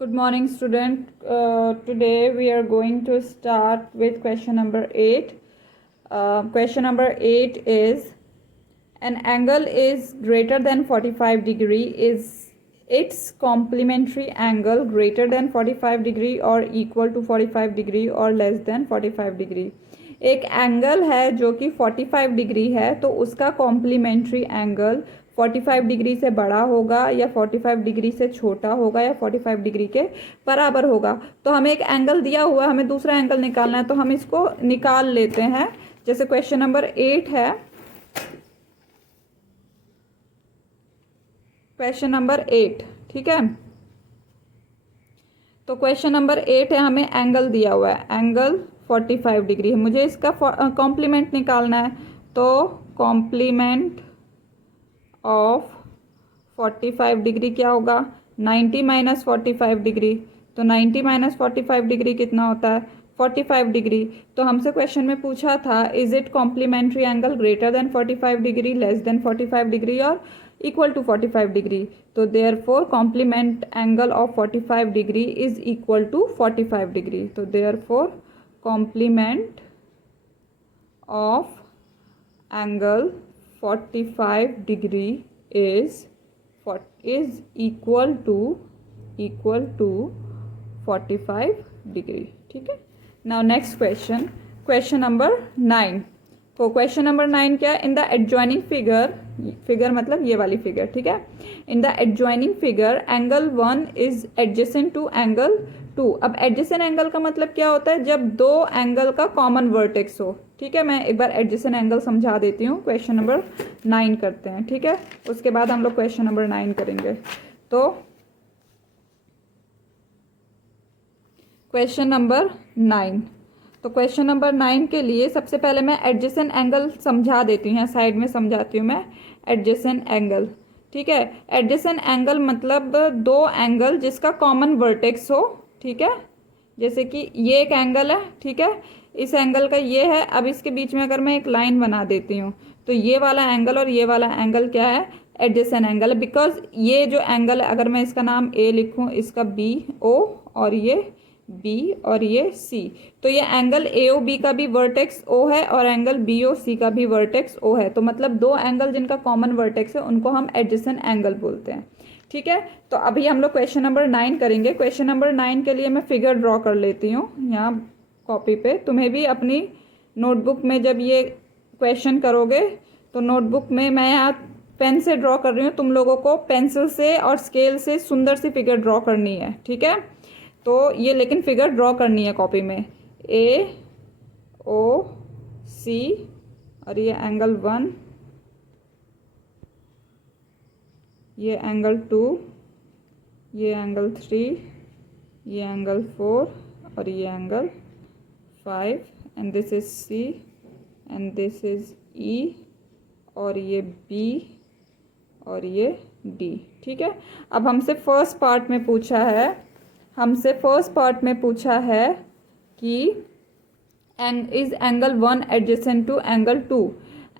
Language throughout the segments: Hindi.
Good morning, student. Today we are going to start with question number 8. Question number 8 is an angle is greater than 45 degree. Is its complementary angle greater than 45 degree or equal to 45 degree or less than 45 degree? एक एंगल है जो कि 45 डिग्री है, तो उसका कॉम्प्लीमेंट्री एंगल 45 डिग्री से बड़ा होगा या 45 डिग्री से छोटा होगा या 45 डिग्री के बराबर होगा। तो हमें एक एंगल दिया हुआ है, हमें दूसरा एंगल निकालना है, तो हम इसको निकाल लेते हैं। जैसे क्वेश्चन नंबर 8 है, क्वेश्चन नंबर 8, ठीक है। तो क्वेश्चन नंबर 8 है, हमें एंगल दिया हुआ है, एंगल 45 डिग्री है, मुझे इसका कॉम्प्लीमेंट निकालना है। तो कॉम्प्लीमेंट ऑफ 45 डिग्री क्या होगा? 90 माइनस 45 डिग्री। तो 90 माइनस 45 डिग्री कितना होता है? 45 डिग्री। तो हमसे क्वेश्चन में पूछा था is it complementary angle greater than 45 degree, less than 45 degree और इक्वल टू 45 डिग्री। तो therefore complement angle of 45 degree is equal to 45 degree. तो therefore complement of angle 45 degree is equal to 45 degree, ठीक है। Now next question, question number 9। तो क्वेश्चन नंबर 9 क्या है? In the adjoining figure, figure मतलब ये वाली फिगर, ठीक है। In the adjoining figure angle 1 is adjacent to angle 2। अब एडजेसेंट एंगल का मतलब क्या होता है? जब दो एंगल का कॉमन वर्टेक्स हो, ठीक है। मैं एक बार एडजेसेंट एंगल समझा देती हूँ। क्वेश्चन नंबर 9 करते हैं, ठीक है, उसके बाद हम लोग क्वेश्चन नंबर 9 करेंगे। तो क्वेश्चन नंबर 9, तो क्वेश्चन नंबर 9 के लिए सबसे पहले मैं एडजेसेंट एंगल समझा देती हूँ, साइड में समझाती हूँ मैं एडजेसेंट एंगल, ठीक है। एडजेसेंट एंगल मतलब दो एंगल जिसका कॉमन वर्टेक्स हो, ठीक है। जैसे कि ये एक एंगल है, ठीक है, इस एंगल का ये है। अब इसके बीच में अगर मैं एक लाइन बना देती हूँ तो ये वाला एंगल और ये वाला एंगल क्या है? एडजेसेंट एंगल है। बिकॉज ये जो एंगल है, अगर मैं इसका नाम ए लिखूँ, इसका बी ओ और ये बी और ये सी, तो ये एंगल ए ओ बी का भी वर्टेक्स ओ है और एंगल बी ओ सी का भी वर्टेक्स ओ है। तो मतलब दो एंगल जिनका कॉमन वर्टेक्स है उनको हम एडजेसेंट एंगल बोलते हैं, ठीक है। तो अभी हम लोग क्वेश्चन नंबर 9 करेंगे। क्वेश्चन नंबर 9 के लिए मैं फिगर ड्रॉ कर लेती हूँ यहाँ कॉपी पे। तुम्हें भी अपनी नोटबुक में जब ये क्वेश्चन करोगे तो नोटबुक में, मैं यहाँ पेन से ड्रॉ कर रही हूँ, तुम लोगों को पेंसिल से और स्केल से सुंदर सी फिगर ड्रॉ करनी है, ठीक है। तो ये लेकिन फिगर ड्रॉ करनी है कॉपी में। ए ओ सी और ये एंगल 1, ये एंगल 2, ये एंगल 3, ये एंगल 4 और ये angle 5 and this is C and this is E और ये बी और ये डी, ठीक है। अब हमसे फर्स्ट पार्ट में पूछा है कि is angle 1 adjacent to angle 2,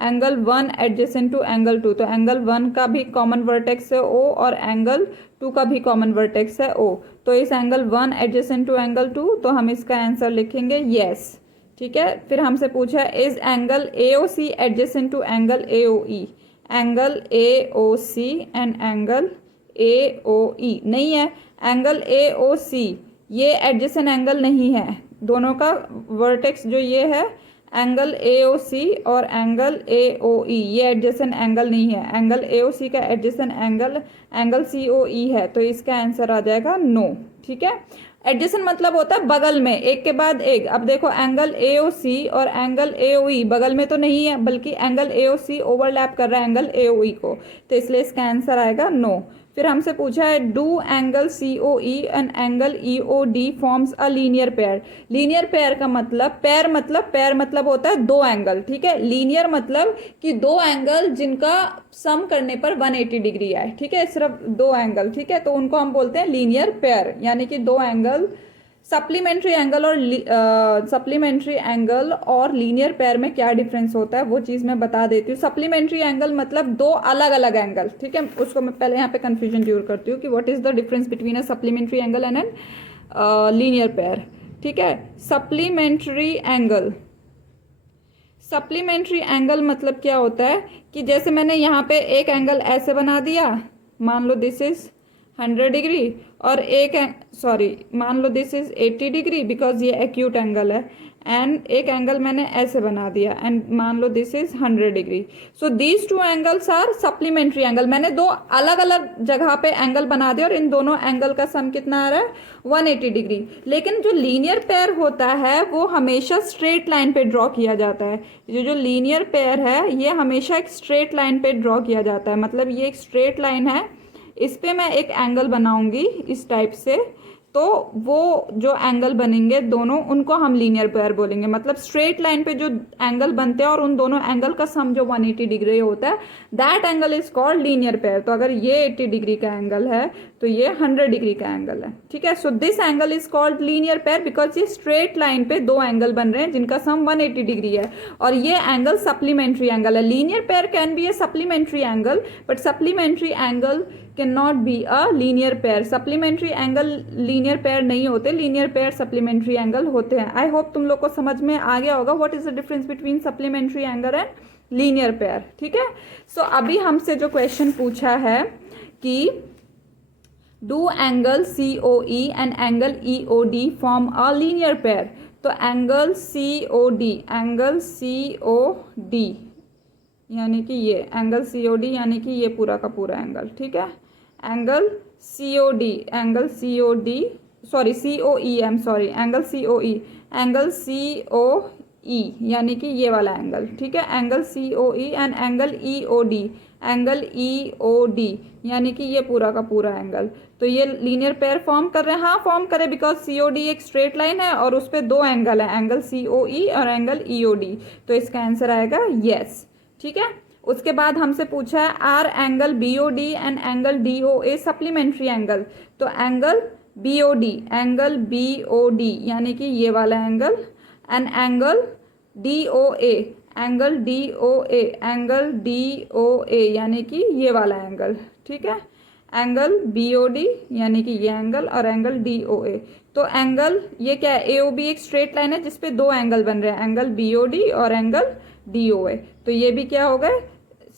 angle 1 adjacent to angle 2। तो एंगल 1 का भी कॉमन वर्टेक्स है ओ और एंगल 2 का भी कॉमन वर्टेक्स है ओ। तो इस एंगल 1 एडजेसेंट टू एंगल 2, तो हम इसका आंसर लिखेंगे येस, ठीक है। फिर हमसे पूछा है is angle A O C adjacent to angle A O E. Angle A O C and angle A O E नहीं है। एंगल ए ओ सी ये एडजेसेंट एंगल नहीं है, दोनों का वर्टेक्स जो ये है एंगल ए ओ सी और एंगल ए ओ ई, ये एडजेसेंट एंगल नहीं है। एंगल ए ओ सी का एडजेसेंट एंगल सी ओ ई है। तो इसका आंसर आ जाएगा नो, ठीक है। एडजेसेंट मतलब होता है बगल में, एक के बाद एक। अब देखो एंगल ए ओ सी और एंगल ए ओ ई बगल में तो नहीं है, बल्कि angle A O C overlap कर रहा है एंगल ए ओ ई को, तो इसलिए इसका आंसर आएगा नो। फिर हमसे पूछा है do angle C O E and angle E O D forms a linear pair. Linear pair का मतलब, पेयर मतलब होता है दो एंगल, ठीक है। लीनियर मतलब कि दो एंगल जिनका सम करने पर 180 डिग्री आए, ठीक है, सिर्फ दो एंगल, ठीक है, तो उनको हम बोलते हैं लीनियर पेयर। यानी कि दो एंगल सप्लीमेंट्री एंगल और लीनियर पेयर में क्या डिफरेंस होता है वो चीज़ मैं बता देती हूँ। सप्लीमेंट्री एंगल मतलब दो अलग अलग एंगल, ठीक है, उसको मैं पहले यहाँ पे कंफ्यूजन दूर करती हूँ कि what is the difference between a supplementary angle and an linear pair, ठीक है। सप्लीमेंट्री एंगल मतलब क्या होता है कि जैसे मैंने यहाँ पे एक एंगल ऐसे बना दिया, मान लो दिस इज 100 डिग्री, और मान लो दिस इज 80 डिग्री बिकॉज ये एक्यूट एंगल है, एंड एक एंगल मैंने ऐसे बना दिया एंड मान लो this is 100 degree. So these two angles are supplementary angle. मैंने दो अलग अलग जगह पे एंगल बना दिया और इन दोनों एंगल का सम कितना आ रहा है, 180 डिग्री। लेकिन जो लीनियर पेयर होता है वो हमेशा स्ट्रेट लाइन पे ड्रॉ किया जाता है। जो लीनियर पेयर है ये हमेशा एक स्ट्रेट लाइन पे ड्रॉ किया जाता है, मतलब ये एक स्ट्रेट लाइन है, इस पे मैं एक एंगल बनाऊंगी इस टाइप से, तो वो जो एंगल बनेंगे दोनों, उनको हम लीनियर पेयर बोलेंगे। मतलब स्ट्रेट लाइन पे जो एंगल बनते हैं और उन दोनों एंगल का सम जो 180 डिग्री होता है, that angle is called linear pair. तो अगर ये 80 डिग्री का एंगल है तो ये 100 डिग्री का एंगल है, ठीक है। So this angle is called linear pair because ये स्ट्रेट लाइन पे दो एंगल बन रहे हैं जिनका सम 180 डिग्री है, और ये एंगल सप्लीमेंट्री एंगल है। Linear pair can B A supplementary angle, but supplementary angle can not be a linear pair. Supplementary angle linear pair नहीं होते, लीनियर पेयर सप्लीमेंट्री एंगल होते हैं। आई होप तुम लोग को समझ में आ गया होगा what is the difference between supplementary angle and linear pair, ठीक है। सो अभी हमसे जो क्वेश्चन पूछा है कि do angle COE and angle EOD form a linear pair. तो एंगल COD यानी कि ये एंगल COD यानी कि ये पूरा का पूरा एंगल, ठीक है। एंगल COE एंगल COE यानी कि ये वाला एंगल, ठीक है। Angle COE and angle EOD यानी कि ये पूरा का पूरा एंगल। तो ये लीनियर पेयर फॉर्म कर रहे हैं, हाँ फॉर्म करे, बिकॉज COD एक स्ट्रेट लाइन है और उस पर दो एंगल है, एंगल COE और एंगल EOD। तो इसका आंसर आएगा यस, ठीक है। उसके बाद हमसे पूछा है R angle BOD and angle DOA supplementary angle. तो एंगल BOD यानी कि ये वाला एंगल, एंड एंगल DOA यानी कि ये वाला एंगल, ठीक है। एंगल BOD यानी कि ये एंगल और एंगल DOA। तो एंगल ये क्या है, AOB एक स्ट्रेट लाइन है जिसपे दो एंगल बन रहे हैं, एंगल BOD और एंगल DOA। तो ये भी क्या हो गए,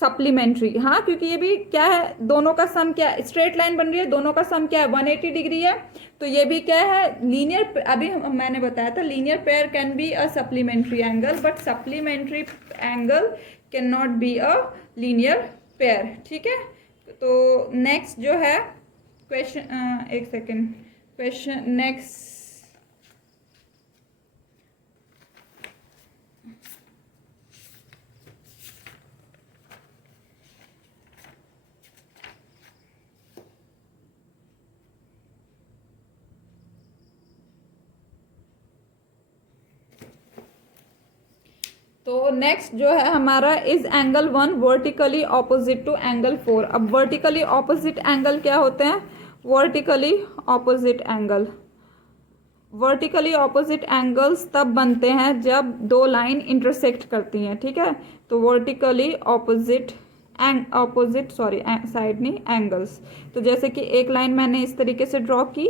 सप्लीमेंट्री, हाँ, क्योंकि ये भी क्या है, दोनों का सम क्या है, स्ट्रेट लाइन बन रही है, दोनों का सम क्या है, 180 डिग्री है। तो ये भी क्या है, लीनियर, अभी मैंने बताया था linear pair can be a supplementary angle, but supplementary angle can not be a linear pair, ठीक है। तो नेक्स्ट जो है क्वेश्चन, एक सेकेंड, क्वेश्चन नेक्स्ट, तो नेक्स्ट जो है हमारा is angle 1 vertically opposite to angle 4। अब वर्टिकली ऑपोजिट एंगल क्या होते हैं, वर्टिकली ऑपोजिट एंगल्स तब बनते हैं जब दो लाइन इंटरसेक्ट करती हैं, ठीक है। तो वर्टिकली ऑपोजिट एंगल्स, तो जैसे कि एक लाइन मैंने इस तरीके से ड्रॉ की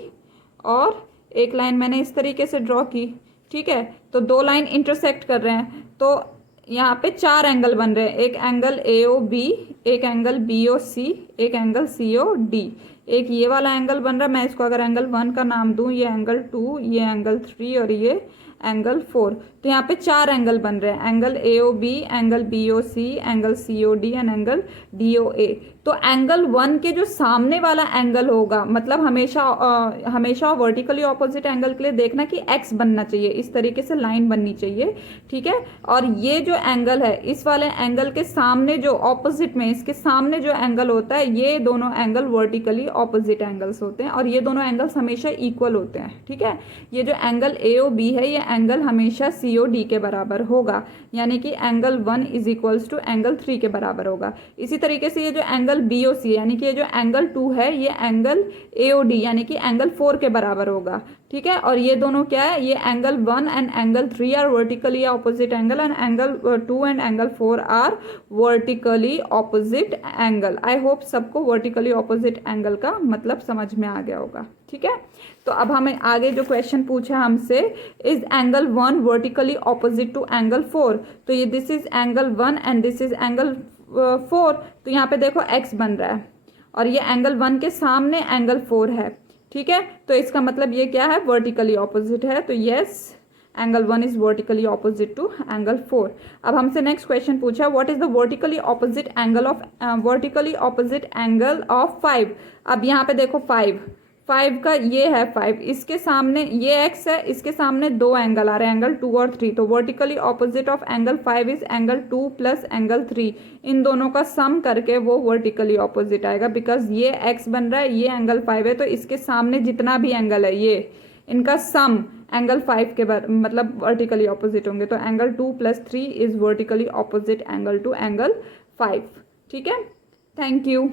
और एक लाइन मैंने इस तरीके से ड्रॉ की, ठीक है। तो दो लाइन इंटरसेक्ट कर रहे हैं, तो यहाँ पे चार एंगल बन रहे हैं, एक एंगल AOB, एक एंगल BOC, एक एंगल COD, एक ये वाला एंगल बन रहा है, मैं इसको अगर एंगल 1 का नाम दूं, ये एंगल 2, ये एंगल 3 और ये एंगल 4। तो यहाँ पे चार एंगल बन रहे हैं, angle AOB, angle BOC, angle COD and angle DOA। तो एंगल 1 के जो सामने वाला एंगल होगा, मतलब हमेशा वर्टिकली ऑपोजिट एंगल के लिए देखना कि x बनना चाहिए, इस तरीके से लाइन बननी चाहिए, ठीक है। और ये जो एंगल है, इस वाले एंगल के सामने जो ऑपोजिट में, इसके सामने जो एंगल होता है, ये दोनों एंगल वर्टिकली ऑपोजिट एंगल्स होते हैं और ये दोनों एंगल्स हमेशा इक्वल होते हैं, ठीक है। ये जो एंगल AOB है, ये एंगल हमेशा COD के बराबर होगा, यानी कि angle 1 is equals to angle 3 के बराबर होगा। इसी तरीके से ये जो एंगल BOC यानी कि ये जो एंगल 2 है, ये एंगल AOD यानी कि एंगल 4 के बराबर होगा, ठीक है। और ये दोनों क्या है, ये angle 1 and angle 3 are vertically opposite angle and angle 2 and angle 4 are vertically opposite angle. I hope सबको वर्टिकली ऑपोजिट एंगल का मतलब समझ में आ गया होगा। ठीक है, तो अब हमें आगे जो क्वेश्चन पूछा हमसे, is angle 1 vertically opposite to angle 4। तो ये this is angle 1 and this is angle 4। तो यहाँ पे देखो x बन रहा है और ये एंगल 1 के सामने एंगल 4 है। ठीक है, तो इसका मतलब ये क्या है, वर्टिकली ऑपोजिट है। तो yes, angle 1 is vertically opposite to angle 4। अब हमसे नेक्स्ट क्वेश्चन पूछा, what is the vertically opposite angle of 5। अब यहाँ पे देखो 5 का ये है 5, इसके सामने ये x है, इसके सामने दो एंगल आ रहे हैं, एंगल 2 और 3। तो vertically opposite of angle 5 is angle 2 plus angle 3। इन दोनों का सम करके वो वर्टिकली ऑपोजिट आएगा, बिकॉज ये x बन रहा है, ये एंगल 5 है, तो इसके सामने जितना भी एंगल है ये इनका सम एंगल 5 के मतलब वर्टिकली ऑपोजिट होंगे। तो angle 2 plus 3 is vertically opposite angle to angle 5। ठीक है, थैंक यू।